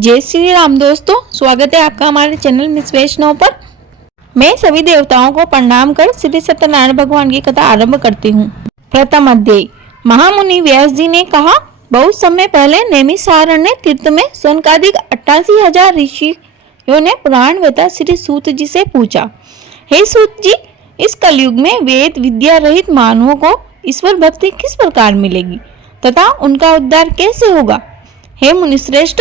जय श्री राम दोस्तों, स्वागत है आपका हमारे चैनल मिस वैष्णव पर। मैं सभी देवताओं को प्रणाम कर श्री सत्यनारायण भगवान की कथा आरंभ करती हूँ। प्रथम अध्याय। महामुनि व्यास जी ने कहा, बहुत समय पहले नैमिषारण्य तीर्थ में सनकादिक 88,000 ऋषियों ने पुराण वेता श्री सूत जी से पूछा, हे सूत जी, इस कलयुग में वेद विद्या रहित मानवों को ईश्वर भक्ति किस प्रकार मिलेगी तथा उनका उद्धार कैसे होगा। हे मुनिश्रेष्ठ,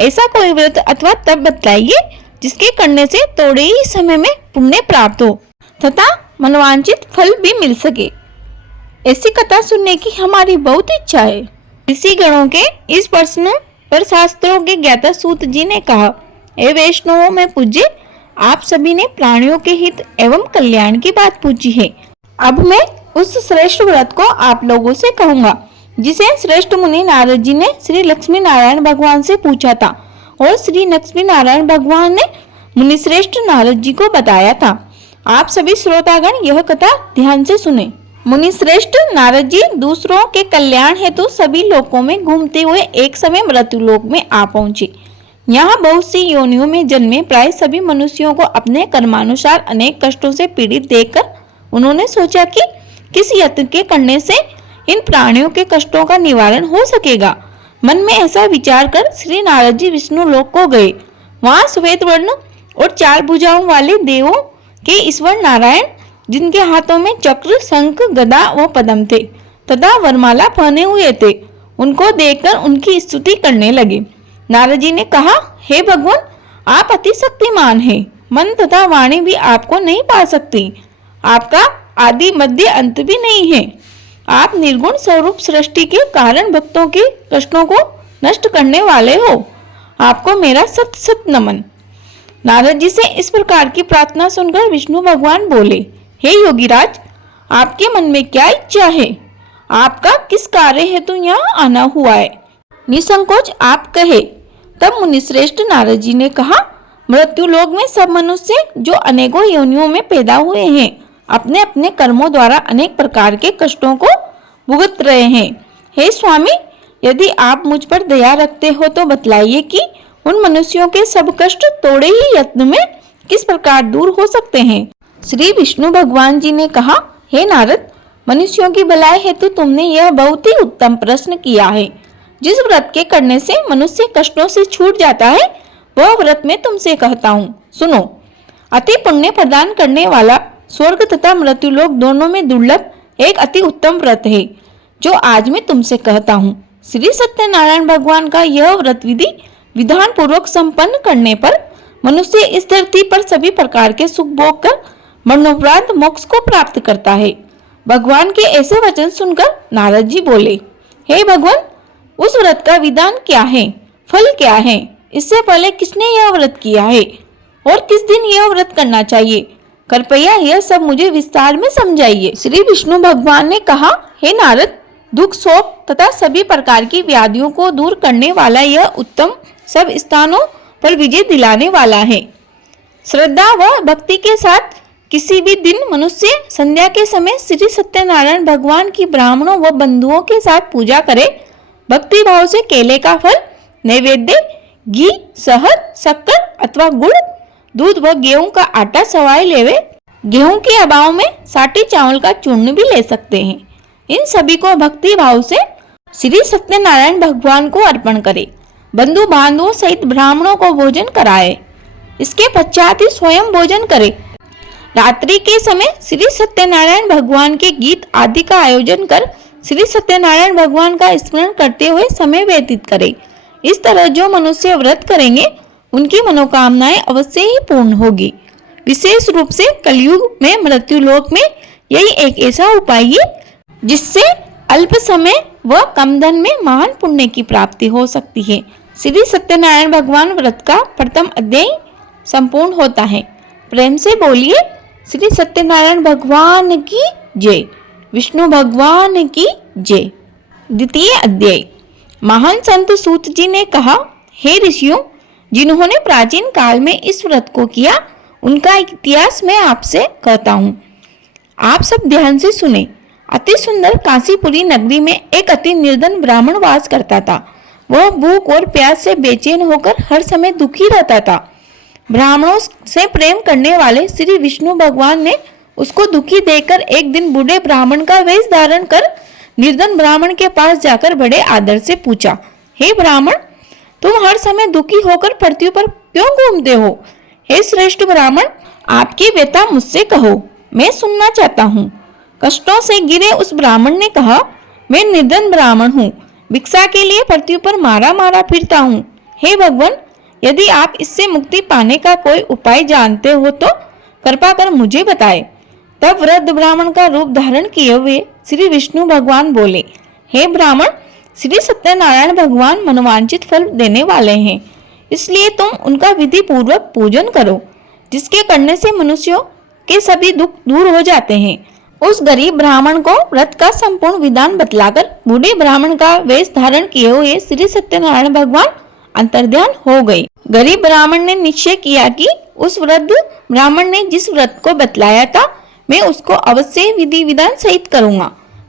ऐसा कोई व्रत अथवा तप बतलाइए जिसके करने से थोड़े ही समय में पुण्य प्राप्त हो तथा मनोवांछित फल भी मिल सके। ऐसी कथा सुनने की हमारी बहुत इच्छा है। ऋषि गणों के इस प्रश्न पर शास्त्रों के ज्ञाता सूत जी ने कहा, हे वैष्णवों में पूज्य, आप सभी ने प्राणियों के हित एवं कल्याण की बात पूछी है। अब मैं उस श्रेष्ठ व्रत को आप लोगों से कहूंगा जिसे श्रेष्ठ मुनि नारद जी ने श्री लक्ष्मी नारायण भगवान से पूछा था और श्री लक्ष्मी नारायण भगवान ने मुनि श्रेष्ठ नारद जी को बताया था। आप सभी श्रोतागण यह कथा ध्यान से सुने। मुनि श्रेष्ठ नारद जी दूसरों के कल्याण हेतु सभी लोकों में घूमते हुए एक समय मृत्युलोक में आ पहुंचे। यहाँ बहुत सी योनियों में जन्मे प्राय सभी मनुष्यों को अपने कर्मानुसार अनेक कष्टों से पीड़ित देखकर उन्होंने सोचा कि किस यत्न के करने से इन प्राणियों के कष्टों का निवारण हो सकेगा। मन में ऐसा विचार कर श्री नारद जी विष्णु लोक को गए। वहां श्वेत वर्ण और 4 भुजाओं वाले देवों के ईश्वर नारायण, जिनके हाथों में चक्र, शंख, गदा व पद्म थे तथा वरमाला पहने हुए थे, उनको देखकर उनकी स्तुति करने लगे। नारद जी ने कहा, हे भगवान, आप अति शक्तिमान हैं। मन तथा वाणी भी आपको नहीं पा सकती। आपका आदि मध्य अंत भी नहीं है। आप निर्गुण स्वरूप सृष्टि के कारण भक्तों के कष्टों को नष्ट करने वाले हो। आपको मेरा सत सत नमन। नारद जी से इस प्रकार की प्रार्थना सुनकर विष्णु भगवान बोले, हे योगीराज, आपके मन में क्या इच्छा है? आपका किस कार्य हेतु यहाँ आना हुआ है? निसंकोच आप कहे। तब मुनिश्रेष्ठ नारद जी ने कहा, मृत्यु लोक में सब मनुष्य जो अनेकों योनियों में पैदा हुए हैं, अपने अपने कर्मों द्वारा अनेक प्रकार के कष्टों को भुगत रहे हैं। हे स्वामी, यदि आप मुझ पर दया रखते हो तो बतलाइए कि उन मनुष्यों के सब कष्ट थोड़े ही यत्न में किस प्रकार दूर हो सकते हैं। श्री विष्णु भगवान जी ने कहा, हे नारद, मनुष्यों की भलाई हेतु तुमने यह बहुत ही उत्तम प्रश्न किया है। जिस व्रत के करने से मनुष्य कष्टों से छूट जाता है, वह व्रत मैं तुमसे कहता हूँ, सुनो। अति पुण्य प्रदान करने वाला स्वर्ग तथा मृत्युलोक दोनों में दुर्लभ एक अति उत्तम व्रत है, जो आज मैं तुमसे कहता हूँ। श्री सत्यनारायण भगवान का यह व्रत विधि विधान पूर्वक संपन्न करने पर मनुष्य इस धरती पर सभी प्रकार के सुख भोग कर मरणोपरांत मोक्ष को प्राप्त करता है। भगवान के ऐसे वचन सुनकर नारद जी बोले, हे भगवान, उस व्रत का विधान क्या है, फल क्या है? इससे पहले किसने यह व्रत किया है और किस दिन यह व्रत करना चाहिए? कृपया यह सब मुझे विस्तार में समझाइए। श्री विष्णु भगवान ने कहा, हे नारद, दुख, शोक तथा सभी प्रकार की व्याधियों को दूर करने वाला यह उत्तम सब स्थानों पर विजय दिलाने वाला है। श्रद्धा व भक्ति के साथ किसी भी दिन मनुष्य संध्या के समय श्री सत्यनारायण भगवान की ब्राह्मणों व बंधुओं के साथ पूजा करे, भक्ति भाव से केले का फल, नैवेद्य, घी, शहद, शक्कर अथवा गुड़, दूध व गेहूं का आटा सवाई लेवे। गेहूं के अभाव में साटी चावल का चूर्ण भी ले सकते हैं। इन सभी को भक्ति भाव से श्री सत्यनारायण भगवान को अर्पण करे। बंधु बांधवों सहित ब्राह्मणों को भोजन कराए। इसके पश्चात ही स्वयं भोजन करे। रात्रि के समय श्री सत्यनारायण भगवान के गीत आदि का आयोजन कर श्री सत्यनारायण भगवान का स्मरण करते हुए समय व्यतीत करे। इस तरह जो मनुष्य व्रत करेंगे उनकी मनोकामनाएं अवश्य ही पूर्ण होगी। विशेष रूप से कलयुग में मृत्युलोक में यही एक ऐसा उपाय है जिससे अल्प समय व कम धन में महान पुण्य की प्राप्ति हो सकती है। श्री सत्यनारायण भगवान व्रत का प्रथम अध्याय संपूर्ण होता है। प्रेम से बोलिए, श्री सत्यनारायण भगवान की जय, विष्णु भगवान की जय। द्वितीय अध्याय। महान संत सूत जी ने कहा, हे ऋषियों, जिन्होंने प्राचीन काल में इस व्रत को किया, उनका इतिहास मैं आपसे कहता हूँ। आप सब ध्यान से सुने। अति सुंदर काशीपुरी नगरी में एक अति निर्धन ब्राह्मण वास करता था। वह भूख और प्यास से बेचैन होकर हर समय दुखी रहता था। ब्राह्मणों से प्रेम करने वाले श्री विष्णु भगवान ने उसको दुखी देखकर एक दिन बूढ़े ब्राह्मण का वेश धारण कर निर्धन ब्राह्मण के पास जाकर बड़े आदर से पूछा, हे ब्राह्मण, तुम हर समय दुखी होकर पृथ्वी पर क्यों घूमते हो? हे श्रेष्ठ ब्राह्मण, आपकी व्यथा मुझसे कहो, मैं सुनना चाहता हूँ। कष्टों से घिरे उस ब्राह्मण ने कहा, मैं निर्धन ब्राह्मण हूँ, भिक्षा के लिए पृथ्वी पर मारा मारा फिरता हूँ। हे भगवान, यदि आप इससे मुक्ति पाने का कोई उपाय जानते हो तो कृपा कर मुझे बताएं। तब वृद्ध ब्राह्मण का रूप धारण किए हुए श्री विष्णु भगवान बोले, हे ब्राह्मण, श्री सत्यनारायण भगवान मनोवांछित फल देने वाले हैं, इसलिए तुम उनका विधि पूर्वक पूजन करो, जिसके करने से मनुष्यों के सभी दुख दूर हो जाते हैं। उस गरीब ब्राह्मण को व्रत का संपूर्ण विधान बतलाकर बूढ़े ब्राह्मण का वेश धारण किए हुए श्री सत्यनारायण भगवान अंतर्ध्यान हो गए। गरीब ब्राह्मण ने निश्चय किया कि उस वृद्ध ब्राह्मण ने जिस व्रत को बतलाया था मैं उसको अवश्य विधि विधान सहित करूंगा।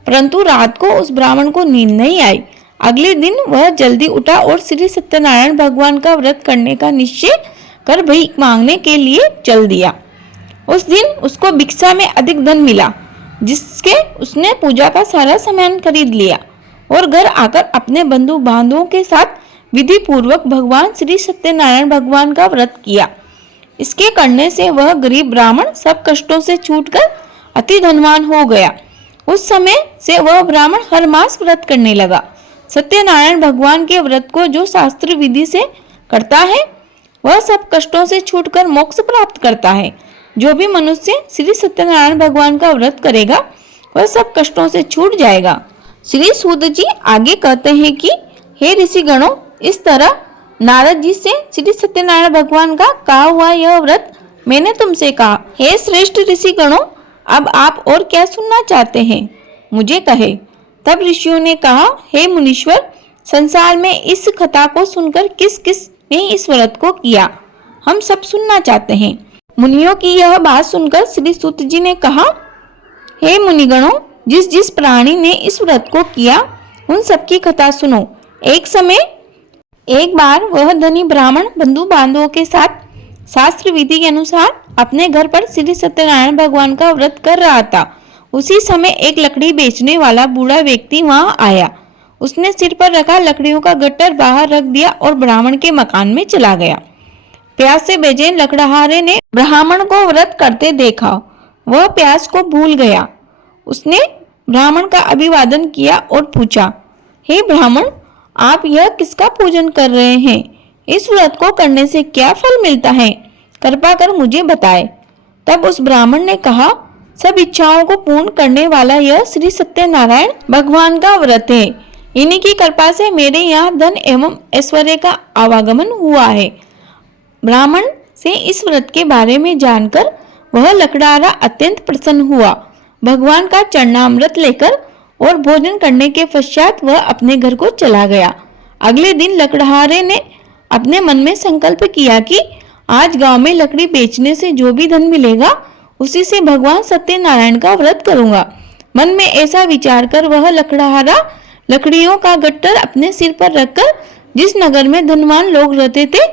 परंतु रात को उस ब्राह्मण को नींद नहीं आई। अगले दिन वह जल्दी उठा और श्री सत्यनारायण भगवान का व्रत करने का निश्चय कर भीख मांगने के लिए चल दिया। उस दिन उसको भिक्षा में अधिक धन मिला, जिसके उसने पूजा का सारा सामान खरीद लिया और घर आकर अपने बंधु बांधवों के साथ विधि पूर्वक भगवान श्री सत्यनारायण भगवान का व्रत किया। इसके करने से वह गरीब ब्राह्मण सब कष्टों से छूटकर अति धनवान हो गया। उस समय से वह ब्राह्मण हर मास व्रत करने लगा। सत्यनारायण भगवान के व्रत को जो शास्त्र विधि से करता है वह सब कष्टों से छूटकर मोक्ष प्राप्त करता है। जो भी मनुष्य श्री सत्यनारायण भगवान का व्रत करेगा वह सब कष्टों से छूट जाएगा। श्री सूत जी आगे कहते हैं कि हे ऋषि गणों, इस तरह नारद जी से श्री सत्यनारायण भगवान का कहा हुआ यह व्रत मैंने तुमसे कहा। हे श्रेष्ठ ऋषि गणों, अब आप और क्या सुनना चाहते हैं, मुझे कहे। तब ऋषियों ने कहा, हे मुनीश्वर, संसार में इस कथा को सुनकर किस किस ने इस व्रत को किया, हम सब सुनना चाहते हैं। मुनियों की यह बात सुनकर श्री सूत जी ने कहा, हे मुनिगणों, जिस जिस प्राणी ने इस व्रत को किया उन सबकी कथा सुनो। एक बार वह धनी ब्राह्मण बंधु बांधवों के साथ शास्त्र विधि के अनुसार अपने घर पर श्री सत्यनारायण भगवान का व्रत कर रहा था। उसी समय एक लकड़ी बेचने वाला बूढ़ा व्यक्ति वहां आया। उसने सिर पर रखा लकड़ियों का गट्टर बाहर रख दिया और ब्राह्मण के मकान में चला गया। प्यास से बेचैन लकड़हारे ने ब्राह्मण को व्रत करते देखा। वह प्यास को भूल गया। उसने ब्राह्मण का अभिवादन किया और पूछा, हे ब्राह्मण, आप यह किसका पूजन कर रहे हैं? इस व्रत को करने से क्या फल मिलता है? कृपा कर मुझे बताए। तब उस ब्राह्मण ने कहा, सब इच्छाओं को पूर्ण करने वाला यह श्री सत्यनारायण भगवान का व्रत है। इन्हीं की कृपा से मेरे यहाँ धन एवं ऐश्वर्य का आवागमन हुआ है। ब्राह्मण से इस व्रत के बारे में जानकर वह लकड़हारा अत्यंत प्रसन्न हुआ। भगवान का चरणामृत लेकर और भोजन करने के पश्चात वह अपने घर को चला गया। अगले दिन लकड़हारे ने अपने मन में संकल्प किया कि आज गांव में लकड़ी बेचने से जो भी धन मिलेगा उसी से भगवान सत्यनारायण का व्रत करूंगा। मन में ऐसा विचार कर वह लकड़हारा लकड़ियों का गट्टर अपने सिर पर रखकर जिस नगर में धनवान लोग रहते थे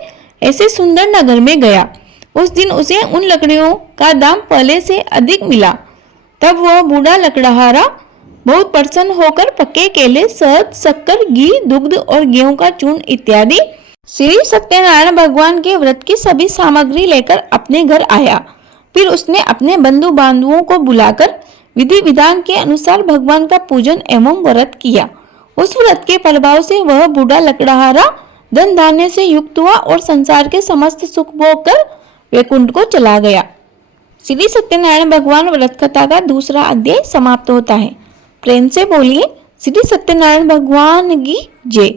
ऐसे सुंदर नगर में गया। उस दिन उसे उन लकड़ियों का दाम पहले से अधिक मिला। तब वह बूढ़ा लकड़हारा बहुत प्रसन्न होकर पक्के केले, शहद, शक्कर, घी, दुग्ध और गेहूं का चूर्ण इत्यादि श्री सत्यनारायण भगवान के व्रत की सभी सामग्री लेकर अपने घर आया। फिर उसने अपने बंधु बांधवों को बुलाकर विधि विधान के अनुसार भगवान का पूजन एवं व्रत किया। उस व्रत के प्रभाव से वह बूढ़ा लकड़हारा धन धान्य से युक्त हुआ और संसार के समस्त सुख भोग कर वैकुंठ को चला गया। श्री सत्यनारायण भगवान व्रत कथा का दूसरा अध्याय समाप्त होता है। प्रेम से बोलिए श्री सत्यनारायण भगवान की जय,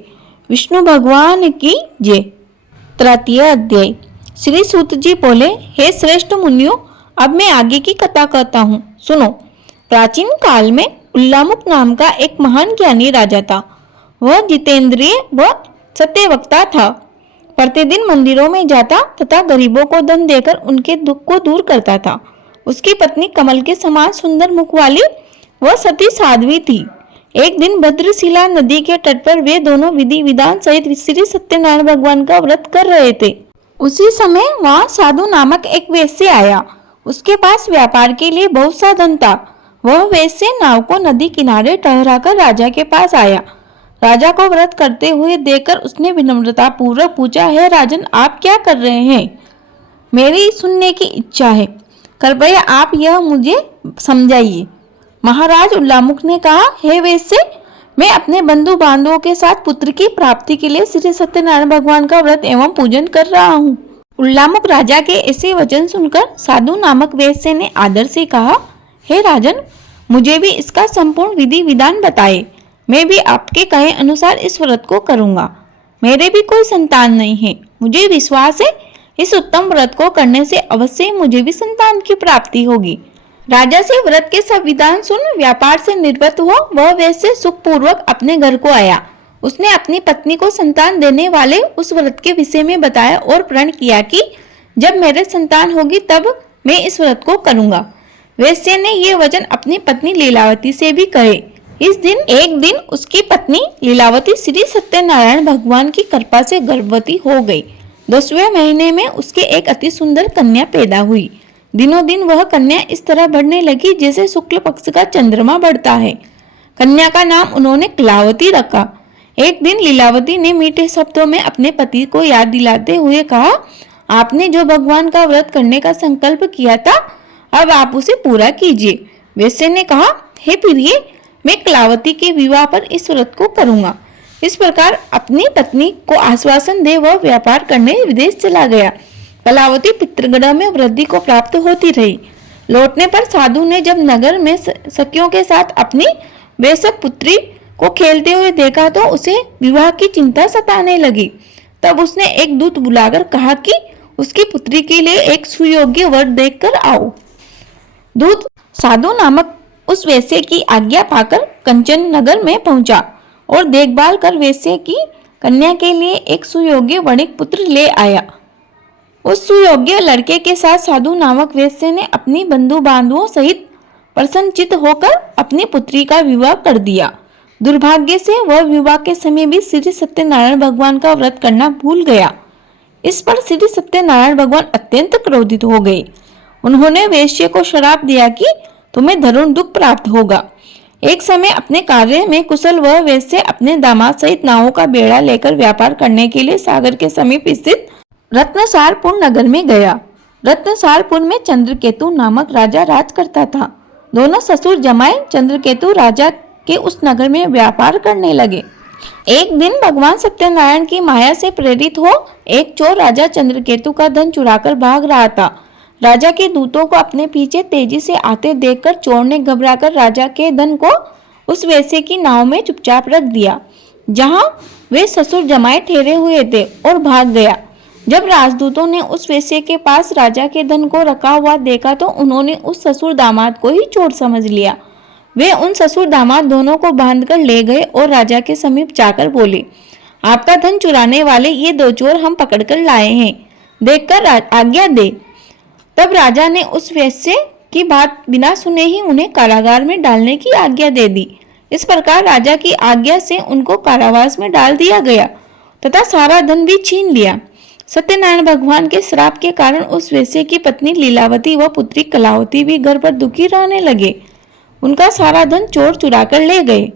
विष्णु भगवान की जय। तृतीय अध्याय। श्री सूत जी बोले, हे श्रेष्ठ मुनियों, अब मैं आगे की कथा कहता हूँ, सुनो। प्राचीन काल में उल्लामुख नाम का एक महान ज्ञानी राजा था। वह जितेंद्रिय व सत्यवक्ता था। प्रतिदिन मंदिरों में जाता तथा गरीबों को धन देकर उनके दुख को दूर करता था। उसकी पत्नी कमल के समान सुंदर मुख वाली वह सती साध्वी थी। एक दिन भद्रशिला नदी के तट पर वे दोनों विधि विधान सहित श्री सत्यनारायण भगवान का व्रत कर रहे थे। उसी समय वहां साधु नामक एक वैश्य आया। उसके पास व्यापार के लिए बहुत सा धन था। वह वैश्य नाव को नदी किनारे ठहराकर राजा के पास आया। राजा को व्रत करते हुए देखकर उसने विनम्रता पूर्वक पूछा, हे राजन, आप क्या कर रहे हैं? मेरी सुनने की इच्छा है, कृपया आप यह मुझे समझाइए। महाराज उल्लामुख ने कहा, हे वैश्य, मैं अपने बंधु बांधवों के साथ पुत्र की प्राप्ति के लिए श्री सत्यनारायण भगवान का व्रत एवं पूजन कर रहा हूँ। उल्लामुख राजा के ऐसे वचन सुनकर साधु नामक वैश्य ने आदर से कहा, हे राजन, मुझे भी इसका संपूर्ण विधि विधान बताए। मैं भी आपके कहे अनुसार इस व्रत को करूंगा। मेरे भी कोई संतान नहीं है। मुझे विश्वास है इस उत्तम व्रत को करने से अवश्य मुझे भी संतान की प्राप्ति होगी। राजा से व्रत के सब विधान सुन व्यापार से निवृत्त हुआ वह वैश्य सुखपूर्वक अपने घर को आया। उसने अपनी पत्नी को संतान देने वाले उस व्रत के विषय में बताया और प्रण किया कि जब मेरे संतान होगी तब मैं इस व्रत को करूंगा। वैश्य ने ये वचन अपनी पत्नी लीलावती से भी कहे। एक दिन उसकी पत्नी लीलावती श्री सत्यनारायण भगवान की कृपा से गर्भवती हो गई। 10वें महीने में उसके एक अति सुंदर कन्या पैदा हुई। दिनों दिन वह कन्या इस तरह बढ़ने लगी जैसे शुक्ल पक्ष का चंद्रमा बढ़ता है। कन्या का नाम उन्होंने कलावती रखा। एक दिन लीलावती ने मीठे शब्दों में अपने पति को याद दिलाते हुए कहा, आपने जो भगवान का व्रत करने का संकल्प किया था, अब आप उसे पूरा कीजिए। वैश्य ने कहा, हे प्रिय, मैं कलावती के विवाह पर इस व्रत को करूंगा। इस प्रकार अपनी पत्नी को आश्वासन दे वह व्यापार करने विदेश चला गया। कलावती पितृगृह में वृद्धि को प्राप्त होती रही। लौटने पर साधु ने जब नगर में सखियों के साथ अपनी वयस्क पुत्री को खेलते हुए देखा तो उसे विवाह की चिंता सताने लगी। तब उसने एक दूत बुलाकर कहा कि उसकी पुत्री के लिए एक सुयोग्य वर देखकर आओ। दूत साधु नामक उस वैश्य की आज्ञा पाकर कंचन नगर में पहुंचा और देखभाल कर वैश्य की कन्या के लिए एक सुयोग्य वणिक पुत्र ले आया। उस सुयोग्य लड़के के साथ साधु नामक वैश्य ने अपनी बंधु बांधवों सहित प्रसन्नचित्त होकर अपनी पुत्री का विवाह कर दिया। दुर्भाग्य से वह विवाह के समय भी श्री सत्यनारायण भगवान का व्रत करना भूल गया। इस पर श्री सत्यनारायण भगवान अत्यंत क्रोधित हो गए। उन्होंने वैश्य को श्राप दिया कि तुम्हें दारुण दुख प्राप्त होगा। एक समय अपने कार्य में कुशल वह वैश्य अपने दामाद सहित नावों का बेड़ा लेकर व्यापार करने के लिए सागर के समीप स्थित रत्नसारपुर नगर में गया। रत्नसारपुर में चंद्रकेतु नामक राजा राज करता था। दोनों ससुर जमाई चंद्रकेतु राजा के उस नगर में व्यापार करने लगे। एक दिन भगवान सत्यनारायण की माया से प्रेरित हो एक चोर राजा चंद्रकेतु का धन चुराकर भाग रहा था। राजा के दूतों को अपने पीछे तेजी से आते देखकर चोर ने घबराकर राजा के धन को उस वैश्य की नाव में चुपचाप रख दिया जहां वे ससुर जमाए ठहरे हुए थे और भाग गया। जब राजदूतों ने उस वैश्य के पास राजा के धन को रखा हुआ देखा तो उन्होंने उस ससुर दामाद को ही चोर समझ लिया। वे उन ससुर दामाद दोनों को बांधकर ले गए और राजा के समीप जाकर बोले, आपका धन चुराने वाले ये दो चोर हम पकड़कर लाए हैं, देखकर आज्ञा दे। तब राजा ने उस वैश्य की बात बिना सुने ही उन्हें कारागार में डालने की आज्ञा दे दी। इस प्रकार राजा की आज्ञा से उनको कारावास में डाल दिया गया तथा सारा धन भी छीन लिया। सत्यनारायण भगवान के श्राप के कारण उस वैश्य की पत्नी लीलावती व पुत्री कलावती भी घर पर दुखी रहने लगे। उनका सारा धन चोर चुरा कर ले गए।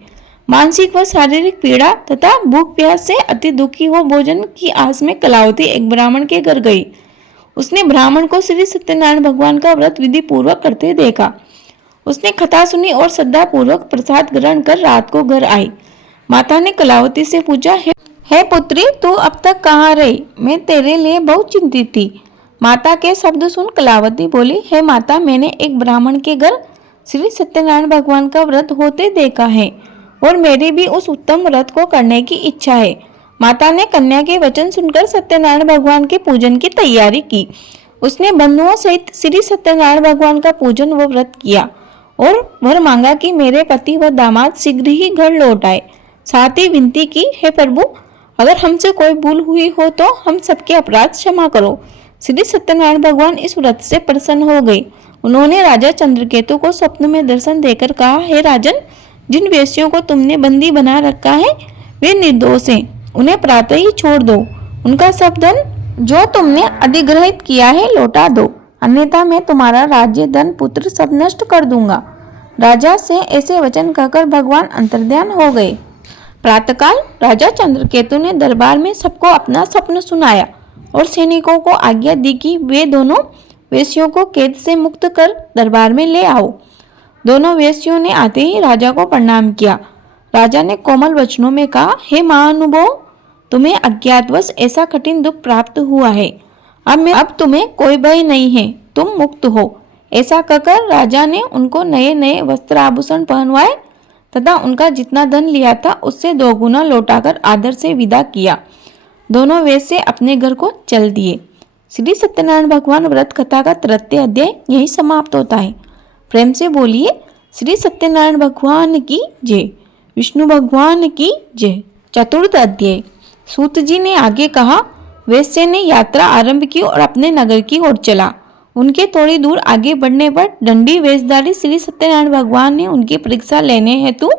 मानसिक व शारीरिक पीड़ा तथा भूख प्यास से अति दुखी हो भोजन की आस में कलावती एक ब्राह्मण के घर गई। उसने ब्राह्मण को श्री सत्यनारायण भगवान का व्रत विधि पूर्वक करते देखा। उसने कथा सुनी और श्रद्धा पूर्वक प्रसाद ग्रहण कर रात को घर आई। माता ने कलावती से पूछा, हे पुत्री, तू अब तक कहाँ रही? मैं तेरे लिए बहुत चिंतित थी। माता के शब्द सुन कलावती बोली, हे माता, मैंने एक ब्राह्मण के घर श्री सत्यनारायण भगवान का व्रत होते देखा है और मेरी भी उस उत्तम व्रत को करने की इच्छा है। माता ने कन्या के वचन सुनकर सत्यनारायण भगवान के पूजन की तैयारी की। उसने बंधुओं सहित श्री सत्यनारायण भगवान का पूजन व व्रत किया और वर मांगा कि मेरे पति व दामाद शीघ्र ही घर लौट आए। साथ ही विनती की, हे प्रभु, अगर हमसे कोई भूल हुई हो तो हम सबके अपराध क्षमा करो। श्री सत्यनारायण भगवान इस व्रत से प्रसन्न हो गए। उन्होंने राजा चंद्रकेतु को स्वप्न में दर्शन देकर कहा, हे राजन, जिन वेश्यों को तुमने बंदी बना रखा है वे निर्दोष हैं, उन्हें प्रातः ही छोड़ दो। उनका सब धन जो तुमने अधिग्रहित किया है लौटा दो, अन्यथा मैं तुम्हारा राज्य, धन, पुत्र सब नष्ट कर दूंगा। राजा से ऐसे वचन कहकर भगवान अंतर्ध्यान हो गए। प्रातःकाल राजा चंद्रकेतु ने दरबार में सबको अपना स्वप्न सुनाया और सैनिकों को आज्ञा दी कि वे दोनों वेश्यों को कैद से मुक्त कर दरबार में ले आओ। दोनों वेश्यों ने आते ही राजा को प्रणाम किया। राजा ने कोमल वचनों में कहा, हे महानुभाव, तुम्हें अज्ञातवश ऐसा कठिन दुख प्राप्त हुआ है। अब तुम्हें कोई भय नहीं है, तुम मुक्त हो। ऐसा कहकर राजा ने उनको नए नए वस्त्र आभूषण पहनवाए तथा उनका जितना धन लिया था उससे 2 गुना लौटाकर आदर से विदा किया। दोनों वेश्ये अपने घर को चल दिए। श्री सत्यनारायण भगवान व्रत कथा का 3 अध्याय यही समाप्त होता है। प्रेम से बोलिए श्री सत्यनारायण भगवान की जय, विष्णु भगवान की जय। 4th अध्याय। सूत जी ने आगे कहा, वैश्य ने यात्रा आरंभ की और अपने नगर की ओर चला। उनके थोड़ी दूर आगे बढ़ने पर दंडी वेशधारी श्री सत्यनारायण भगवान ने उनकी परीक्षा लेने हेतु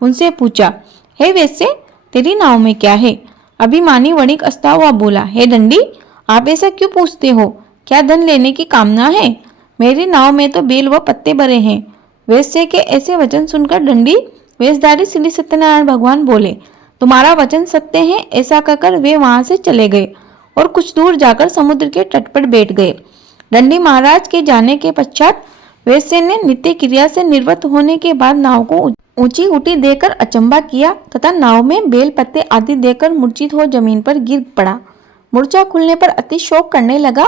उनसे पूछा, हे वैश्य, तेरी नाव में क्या है? अभिमानी वणिक हंसता हुआ बोला, हे दंडी, आप ऐसा क्यों पूछते हो? क्या धन लेने की कामना है? मेरी नाव में तो बेल व पत्ते भरे हैं। वैश्य के ऐसे वचन सुनकर दंडी वेशधारी श्री सत्यनारायण भगवान बोले, तुम्हारा वचन सत्य है। ऐसा कहकर वे वहां से चले गए और कुछ दूर जाकर समुद्र के तट पर बैठ गए। दंडी महाराज के जाने के पश्चात वैश्य ने नित्य क्रिया से निवृत्त होने के बाद नाव को ऊंची ऊटी देकर अचंबा किया तथा नाव में बेल पत्ते आदि देकर मूर्छित हो जमीन पर गिर पड़ा। मूर्छा खुलने पर अति शोक करने लगा।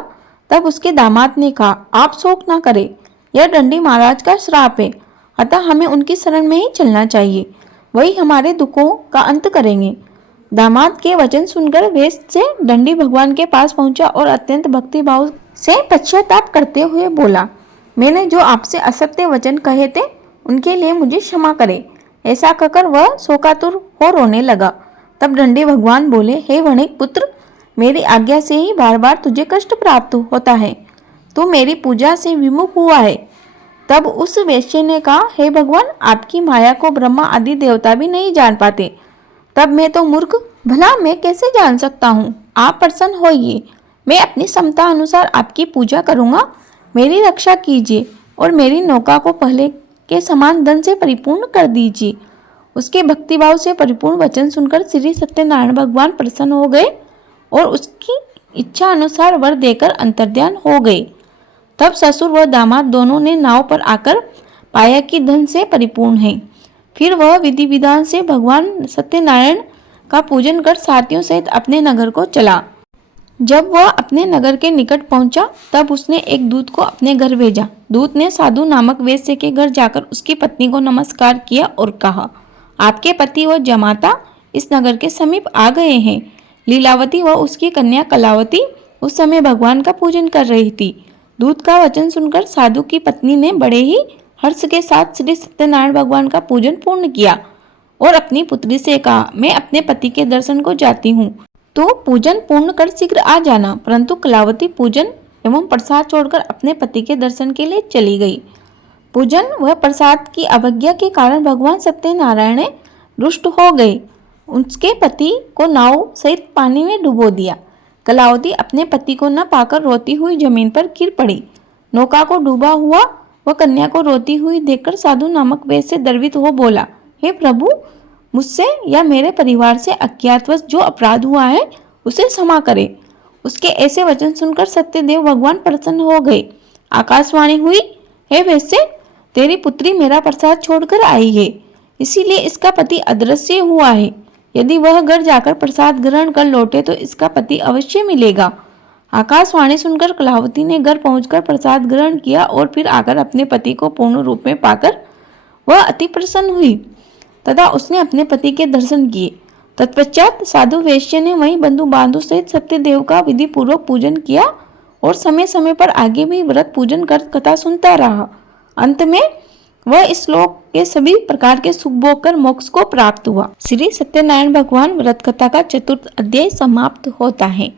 तब उसके दामाद ने कहा, आप शोक न करें, यह दंडी महाराज का श्राप है, अतः हमें उनकी शरण में ही चलना चाहिए, वही हमारे दुखों का अंत करेंगे। दामाद के वचन सुनकर वैश्य दंडी भगवान के पास पहुंचा और अत्यंत भक्तिभाव से पश्चाताप करते हुए बोला, मैंने जो आपसे असत्य वचन कहे थे उनके लिए मुझे क्षमा करे। ऐसा कहकर वह शोकातुर हो रोने लगा। तब दंडी भगवान बोले, हे वणिक पुत्र, मेरी आज्ञा से ही बार बार तुझे कष्ट प्राप्त होता है, तू मेरी पूजा से विमुख हुआ है। तब उस वैश्य ने कहा, हे भगवान, आपकी माया को ब्रह्मा आदि देवता भी नहीं जान पाते। तब मैं तो मूर्ख, भला मैं कैसे जान सकता हूँ? आप प्रसन्न होइए, मैं अपनी क्षमता अनुसार आपकी पूजा करूँगा। मेरी रक्षा कीजिए और मेरी नौका को पहले के समान धन से परिपूर्ण कर दीजिए। उसके भक्तिभाव से परिपूर्ण वचन सुनकर श्री सत्यनारायण भगवान प्रसन्न हो गए और उसकी इच्छा अनुसार वर देकर अंतर्ध्यान हो गए। तब ससुर व दामाद दोनों ने नाव पर आकर पाया कि धन से परिपूर्ण है। फिर वह विधि विधान से भगवान सत्यनारायण का पूजन कर साथियों सहित अपने नगर को चला। जब वह अपने नगर के निकट पहुंचा तब उसने एक दूत को अपने घर भेजा। दूत ने साधु नामक वैश्य के घर जाकर उसकी पत्नी को नमस्कार किया और कहा, आपके पति व जमाता इस नगर के समीप आ गए हैं। लीलावती व उसकी कन्या कलावती उस समय भगवान का पूजन कर रही थी। दूत का वचन सुनकर साधु की पत्नी ने बड़े ही हर्ष के साथ श्री सत्यनारायण भगवान का पूजन पूर्ण किया और अपनी पुत्री से कहा, मैं अपने पति के दर्शन को जाती हूँ, तो पूजन पूर्ण कर शीघ्र आ जाना। परंतु कलावती पूजन एवं प्रसाद छोड़कर अपने पति के दर्शन के लिए चली गई। पूजन व प्रसाद की अवज्ञा के कारण भगवान सत्यनारायण रुष्ट हो गए। उसके पति को नाव सहित पानी में डुबो दिया। कलावती अपने पति को न पाकर रोती हुई जमीन पर गिर पड़ी। नौका को डूबा हुआ वह कन्या को रोती हुई देखकर साधु नामक वैश्य द्रवित हो बोला, हे प्रभु, मुझसे या मेरे परिवार से अज्ञातवश जो अपराध हुआ है उसे क्षमा करे। उसके ऐसे वचन सुनकर सत्यदेव भगवान प्रसन्न हो गए। आकाशवाणी हुई, हे वैश्य, तेरी पुत्री मेरा प्रसाद छोड़कर आई है, इसीलिए इसका पति अदृश्य हुआ है। यदि वह घर जाकर प्रसाद ग्रहण कर लौटे तो इसका पति अवश्य मिलेगा। आकाशवाणी सुनकर कलावती ने घर पहुंचकर प्रसाद ग्रहण किया और फिर आकर अपने पति को पूर्ण रूप में पाकर वह अति प्रसन्न हुई तथा उसने अपने पति के दर्शन किए। तत्पश्चात साधु वैश्य ने वहीं बंधु बांधु सहित सत्यदेव का विधि पूर्वक पूजन किया और समय समय पर आगे भी व्रत पूजन कर कथा सुनता रहा। अंत में वह इस श्लोक के सभी प्रकार के सुख भोग कर मोक्ष को प्राप्त हुआ। श्री सत्यनारायण भगवान व्रत कथा का 4th अध्याय समाप्त होता है।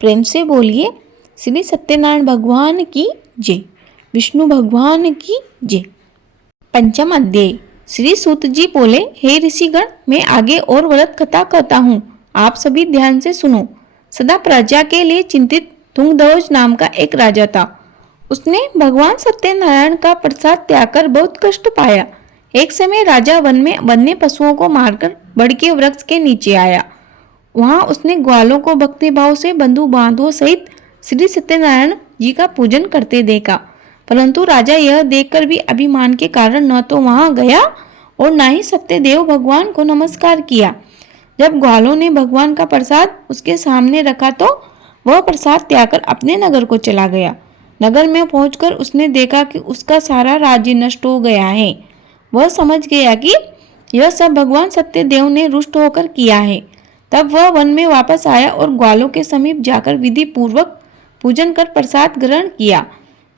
प्रेम से बोलिए श्री सत्यनारायण भगवान की जय, विष्णु भगवान की जय। 5म अध्याय। श्री सूत जी बोले, हे ऋषिगण, मैं आगे और व्रत कथा कहता हूँ, आप सभी ध्यान से सुनो। सदा प्रजा के लिए चिंतित तुंगध्वज नाम का एक राजा था। उसने भगवान सत्यनारायण का प्रसाद त्याग कर बहुत कष्ट पाया। एक समय राजा वन में वन्य पशुओं को मारकर बड़ के वृक्ष के नीचे आया। वहां उसने ग्वालों को भक्ति भाव से बंधु बांधवों सहित श्री सत्यनारायण जी का पूजन करते देखा। परंतु राजा यह देखकर भी अभिमान के कारण न तो वहां गया और न ही सत्यदेव भगवान को नमस्कार किया। जब ग्वालों ने भगवान का प्रसाद उसके सामने रखा तो वह प्रसाद त्याग कर अपने नगर को चला गया। नगर में पहुंचकर उसने देखा कि उसका सारा राज्य नष्ट हो गया है। वह समझ गया कि यह सब भगवान सत्यदेव ने रुष्ट होकर किया है। तब वह वन में वापस आया और ग्वालों के समीप जाकर विधि पूर्वक पूजन कर प्रसाद ग्रहण किया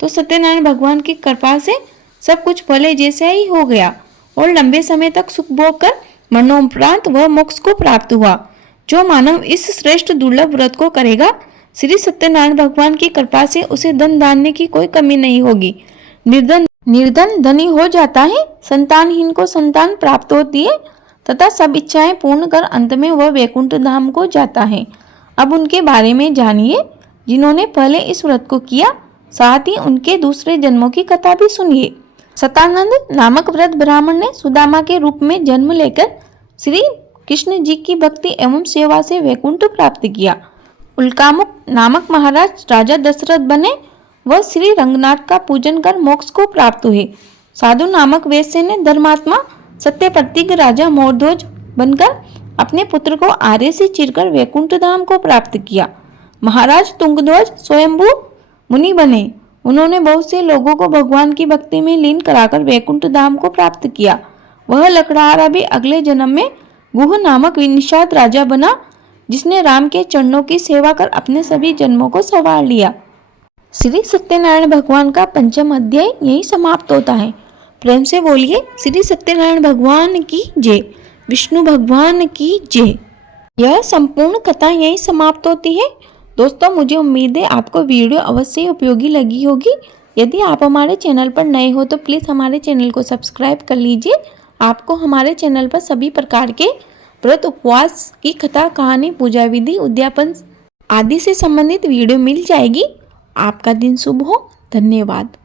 तो सत्यनारायण भगवान की कृपा से सब कुछ पहले जैसे ही हो गया और लंबे समय तक सुख भोग कर मरणोपरांत वह मोक्ष को प्राप्त हुआ। जो मानव इस श्रेष्ठ दुर्लभ व्रत को करेगा, श्री सत्यनारायण भगवान की कृपा से उसे धन धान्य की कोई कमी नहीं होगी। निर्धन धनी हो जाता है, संतानहीन को संतान प्राप्त होती है तथा सब इच्छाएं पूर्ण कर अंत में वह वैकुंठ धाम को जाता है। अब उनके बारे में जानिए जिन्होंने पहले इस व्रत को किया, साथ ही उनके दूसरे जन्मों की कथा भी सुनिए। सतानंद नामक वृद्ध ब्राह्मण ने सुदामा के रूप में जन्म लेकर श्री कृष्ण जी की भक्ति एवं सेवा से वैकुंठ प्राप्त किया। उल्कामुक नामक महाराज राजा दशरथ बने। वह श्री रंगनाथ का पूजन कर मोक्ष को प्राप्त हुए। साधु नामक वैश्य ने धर्मात्मा सत्यप्रतिज्ञ राजा मोरध्वज बनकर अपने पुत्र को आर्य से चीरकर वैकुंठ धाम को प्राप्त किया। महाराज तुंगध्वज स्वयंभू मुनि बने। उन्होंने बहुत से लोगों को भगवान की भक्ति में लीन कराकर वैकुंठ धाम को प्राप्त किया। वह लकड़हारा भी अगले जन्म में गुह नामक निषाद राजा बना, जिसने राम के चरणों की सेवा कर अपने सभी जन्मों को संवार लिया। श्री सत्यनारायण भगवान का पंचम अध्याय यही समाप्त होता है। प्रेम से बोलिए श्री सत्यनारायण भगवान की जय, विष्णु भगवान की जय। यह संपूर्ण कथा यही समाप्त होती है। दोस्तों, मुझे उम्मीद है आपको वीडियो अवश्य उपयोगी लगी होगी। यदि आप हमारे चैनल पर नए हो तो प्लीज़ हमारे चैनल को सब्सक्राइब कर लीजिए। आपको हमारे चैनल पर सभी प्रकार के व्रत उपवास की कथा, कहानी, पूजा विधि, उद्यापन आदि से संबंधित वीडियो मिल जाएगी। आपका दिन शुभ हो। धन्यवाद।